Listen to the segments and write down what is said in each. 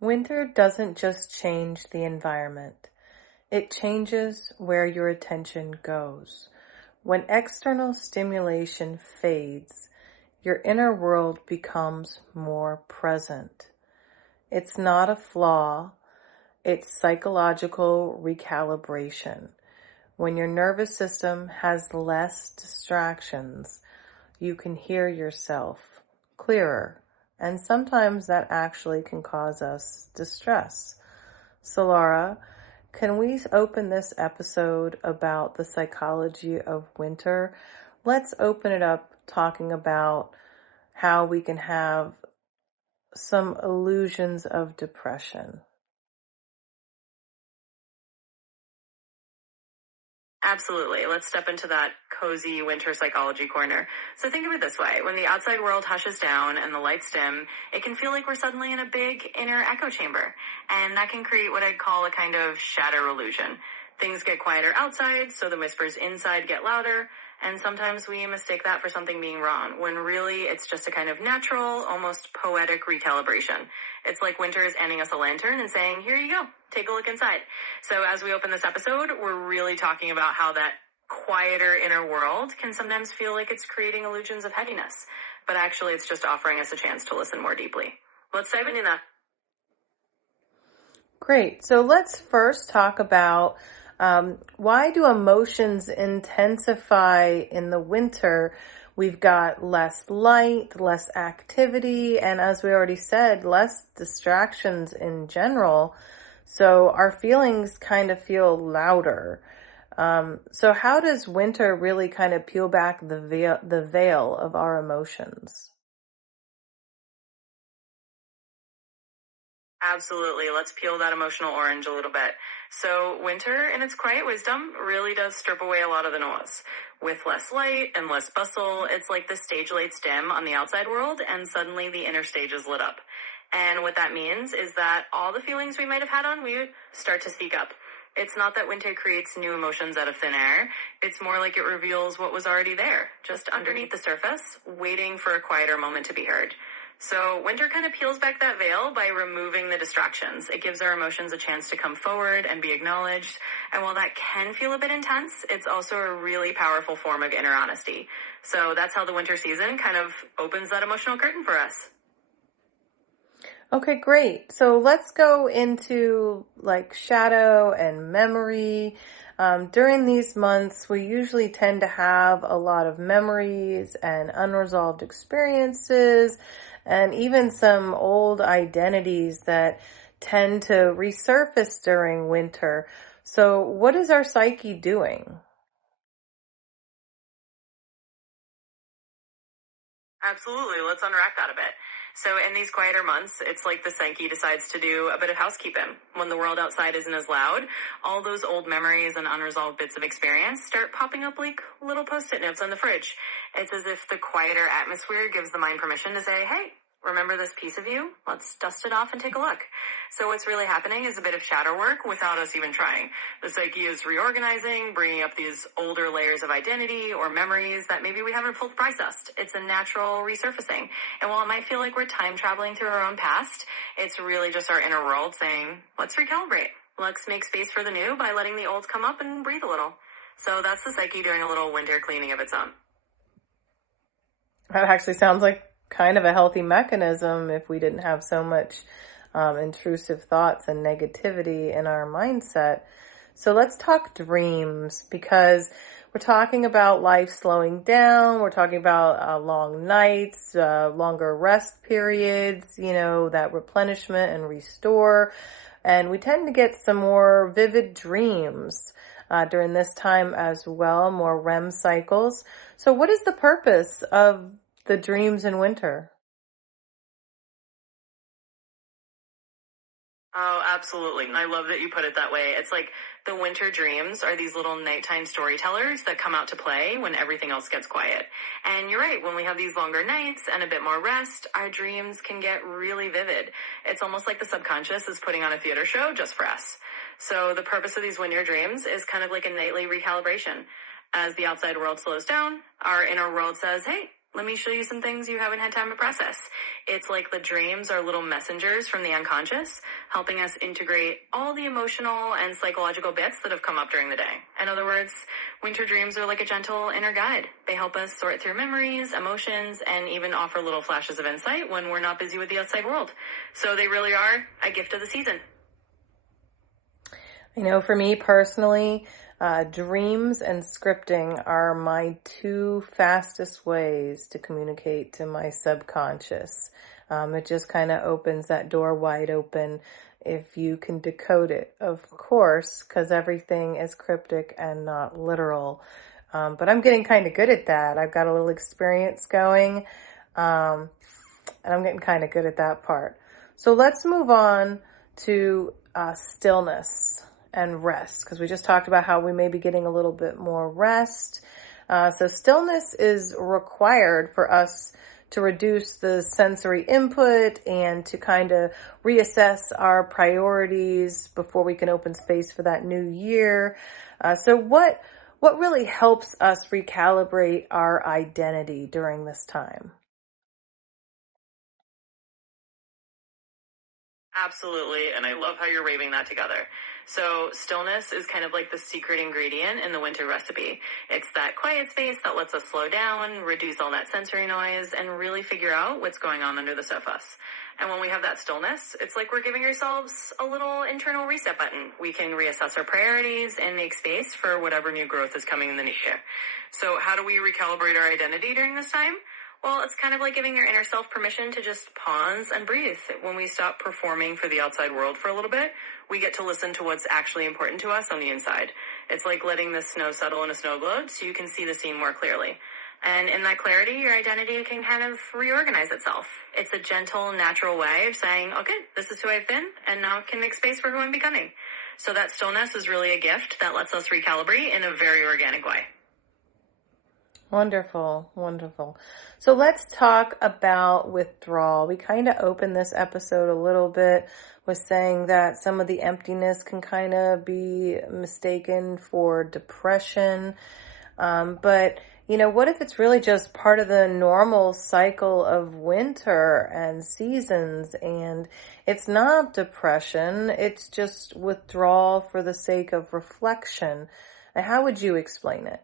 Winter doesn't just change the environment, it changes where your attention goes. When external stimulation fades, your inner world becomes more present. It's not a flaw, it's psychological recalibration. When your nervous system has less distractions, you can hear yourself clearer, and sometimes that actually can cause us distress. Solara, can we open this episode about the psychology of winter? Let's open it up talking about how we can have some illusions of depression. Absolutely. Let's step into that cozy winter psychology corner. So think of it this way. When the outside world hushes down and the lights dim, it can feel like we're suddenly in a big inner echo chamber. And that can create what I'd call a kind of shadow illusion. Things get quieter outside, so the whispers inside get louder. And sometimes we mistake that for something being wrong, when really it's just a kind of natural, almost poetic recalibration. It's like winter is handing us a lantern and saying, here you go, take a look inside. So as we open this episode, we're really talking about how that quieter inner world can sometimes feel like it's creating illusions of heaviness, but actually it's just offering us a chance to listen more deeply. Let's dive into that. Great. So let's first talk about why do emotions intensify in the winter? We've got less light, less activity, and as we already said, less distractions in general. So our feelings kind of feel louder. So how does winter really kind of peel back the veil of our emotions? Absolutely. Let's peel that emotional orange a little bit. So winter, in its quiet wisdom, really does strip away a lot of the noise. With less light and less bustle, it's like the stage lights dim on the outside world and suddenly the inner stage is lit up. And what that means is that all the feelings we might have had on we start to speak up. It's not that winter creates new emotions out of thin air. It's more like it reveals what was already there, just underneath the surface, waiting for a quieter moment to be heard. So winter kind of peels back that veil by removing the distractions. It gives our emotions a chance to come forward and be acknowledged. And while that can feel a bit intense, it's also a really powerful form of inner honesty. So that's how the winter season kind of opens that emotional curtain for us. Okay, great. So let's go into like shadow and memory. During these months, we usually tend to have a lot of memories and unresolved experiences, and even some old identities that tend to resurface during winter. So what is our psyche doing? Absolutely. Let's unwrap that a bit. So in these quieter months, it's like the psyche decides to do a bit of housekeeping. When the world outside isn't as loud, all those old memories and unresolved bits of experience start popping up like little post-it notes on the fridge. It's as if the quieter atmosphere gives the mind permission to say, hey, remember this piece of you? Let's dust it off and take a look. So what's really happening is a bit of shadow work without us even trying. The psyche is reorganizing, bringing up these older layers of identity or memories that maybe we haven't fully processed. It's a natural resurfacing. And while it might feel like we're time traveling through our own past, it's really just our inner world saying, let's recalibrate. Let's make space for the new by letting the old come up and breathe a little. So that's the psyche doing a little winter cleaning of its own. That actually sounds like kind of a healthy mechanism if we didn't have so much intrusive thoughts and negativity in our mindset. So let's talk dreams, because we're talking about life slowing down. We're talking about long nights, longer rest periods, that replenishment and restore. And we tend to get some more vivid dreams during this time as well, more REM cycles. So what is the purpose of the dreams in winter? Oh, absolutely. I love that you put it that way. It's like the winter dreams are these little nighttime storytellers that come out to play when everything else gets quiet. And you're right, when we have these longer nights and a bit more rest, our dreams can get really vivid. It's almost like the subconscious is putting on a theater show just for us. So the purpose of these winter dreams is kind of like a nightly recalibration. As the outside world slows down, our inner world says, hey, Let me show you some things you haven't had time to process. It's like the dreams are little messengers from the unconscious, helping us integrate all the emotional and psychological bits that have come up during the day. In other words, winter dreams are like a gentle inner guide. They help us sort through memories, emotions, and even offer little flashes of insight when we're not busy with the outside world. So they really are a gift of the season. I know for me personally, dreams and scripting are my two fastest ways to communicate to my subconscious. It just kind of opens that door wide open if you can decode it, of course, because everything is cryptic and not literal. But I'm getting kind of good at that. I've got a little experience going, and I'm getting kind of good at that part. So let's move on to stillness and rest, because we just talked about how we may be getting a little bit more rest. So stillness is required for us to reduce the sensory input and to kind of reassess our priorities before we can open space for that new year. So what really helps us recalibrate our identity during this time? Absolutely, and I love how you're waving that together. So stillness is kind of like the secret ingredient in the winter recipe. It's that quiet space that lets us slow down, reduce all that sensory noise, and really figure out what's going on under the surface. And when we have that stillness, it's like we're giving ourselves a little internal reset button. We can reassess our priorities and make space for whatever new growth is coming in the new year. So how do we recalibrate our identity during this time? Well, it's kind of like giving your inner self permission to just pause and breathe. When we stop performing for the outside world for a little bit, we get to listen to what's actually important to us on the inside. It's like letting the snow settle in a snow globe so you can see the scene more clearly. And in that clarity, your identity can kind of reorganize itself. It's a gentle, natural way of saying, okay, this is who I've been, and now I can make space for who I'm becoming. So that stillness is really a gift that lets us recalibrate in a very organic way. Wonderful, wonderful. So let's talk about withdrawal. We kind of opened this episode a little bit with saying that some of the emptiness can kind of be mistaken for depression. But, what if it's really just part of the normal cycle of winter and seasons, and it's not depression, it's just withdrawal for the sake of reflection? And how would you explain it?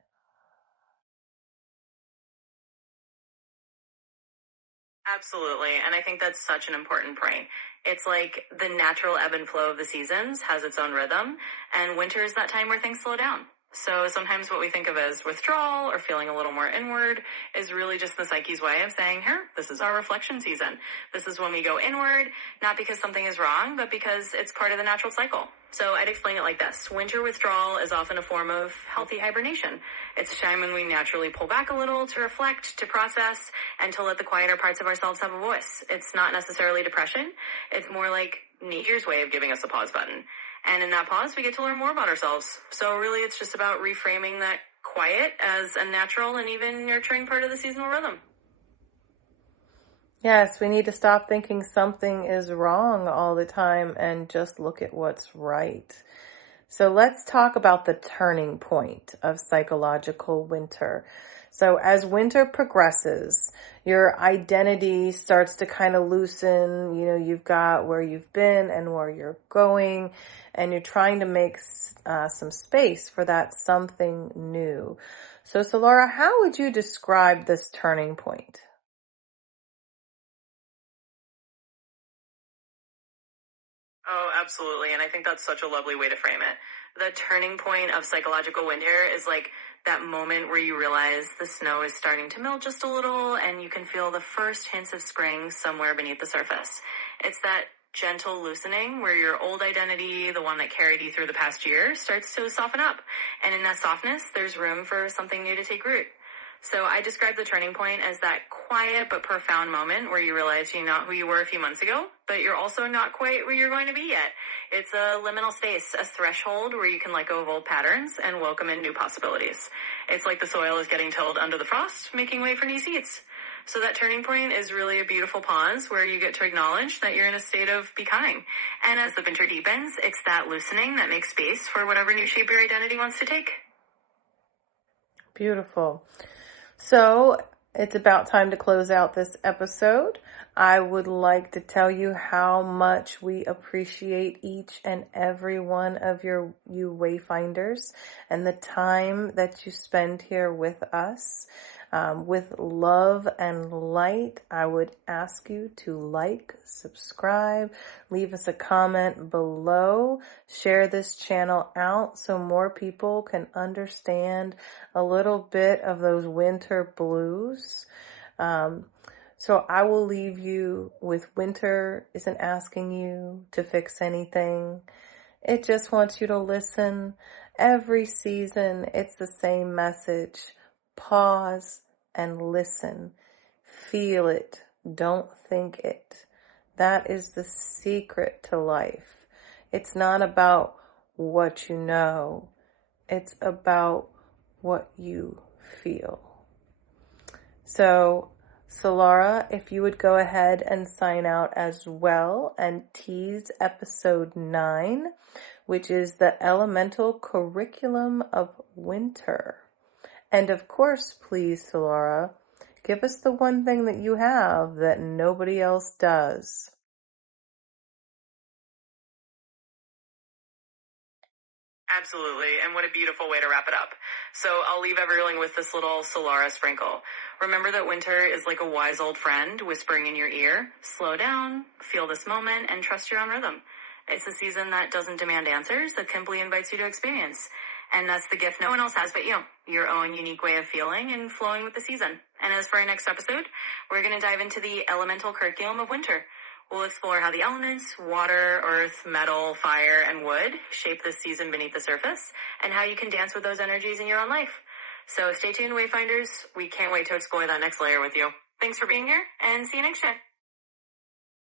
Absolutely. And I think that's such an important point. It's like the natural ebb and flow of the seasons has its own rhythm, and winter is that time where things slow down. So sometimes what we think of as withdrawal or feeling a little more inward is really just the psyche's way of saying, here, this is our reflection season. This is when we go inward, not because something is wrong, but because it's part of the natural cycle. So I'd explain it like this. Winter withdrawal is often a form of healthy hibernation. It's a time when we naturally pull back a little to reflect, to process, and to let the quieter parts of ourselves have a voice. It's not necessarily depression. It's more like nature's way of giving us a pause button. And in that pause, we get to learn more about ourselves. So really, it's just about reframing that quiet as a natural and even nurturing part of the seasonal rhythm. Yes, we need to stop thinking something is wrong all the time and just look at what's right. So let's talk about the turning point of psychological winter. So as winter progresses, your identity starts to kind of loosen. You've got where you've been and where you're going, and you're trying to make some space for that something new. So Solara, how would you describe this turning point? Oh, absolutely. And I think that's such a lovely way to frame it. The turning point of psychological winter is like that moment where you realize the snow is starting to melt just a little and you can feel the first hints of spring somewhere beneath the surface. It's that gentle loosening where your old identity, the one that carried you through the past year, starts to soften up. And in that softness, there's room for something new to take root. So I describe the turning point as that quiet but profound moment where you realize you're not who you were a few months ago, but you're also not quite where you're going to be yet. It's a liminal space, a threshold where you can let go of old patterns and welcome in new possibilities. It's like the soil is getting tilled under the frost, making way for new seeds. So that turning point is really a beautiful pause where you get to acknowledge that you're in a state of becoming. And as the winter deepens, it's that loosening that makes space for whatever new shape your identity wants to take. Beautiful. So It's about time to close out this episode. I would like to tell you how much we appreciate each and every one of you Wayfinders and the time that you spend here with us. With love and light, I would ask you to like, subscribe, leave us a comment below, share this channel out so more people can understand a little bit of those winter blues. So I will leave you with winter isn't asking you to fix anything. It just wants you to listen. Every season, it's the same message. Pause and listen. Feel it. Don't think it. That is the secret to life. It's not about what you know. It's about what you feel. So, Solara, if you would go ahead and sign out as well and tease episode 9, which is the elemental curriculum of winter. And of course, please, Solara, give us the one thing that you have that nobody else does. Absolutely, and what a beautiful way to wrap it up. So I'll leave everyone with this little Solara sprinkle. Remember that winter is like a wise old friend whispering in your ear. Slow down, feel this moment, and trust your own rhythm. It's a season that doesn't demand answers, that simply invites you to experience. And that's the gift no one else has but you, your own unique way of feeling and flowing with the season. And as for our next episode, we're going to dive into the elemental curriculum of winter. We'll explore how the elements, water, earth, metal, fire, and wood shape this season beneath the surface, and how you can dance with those energies in your own life. So stay tuned, Wayfinders. We can't wait to explore that next layer with you. Thanks for being here, and see you next year.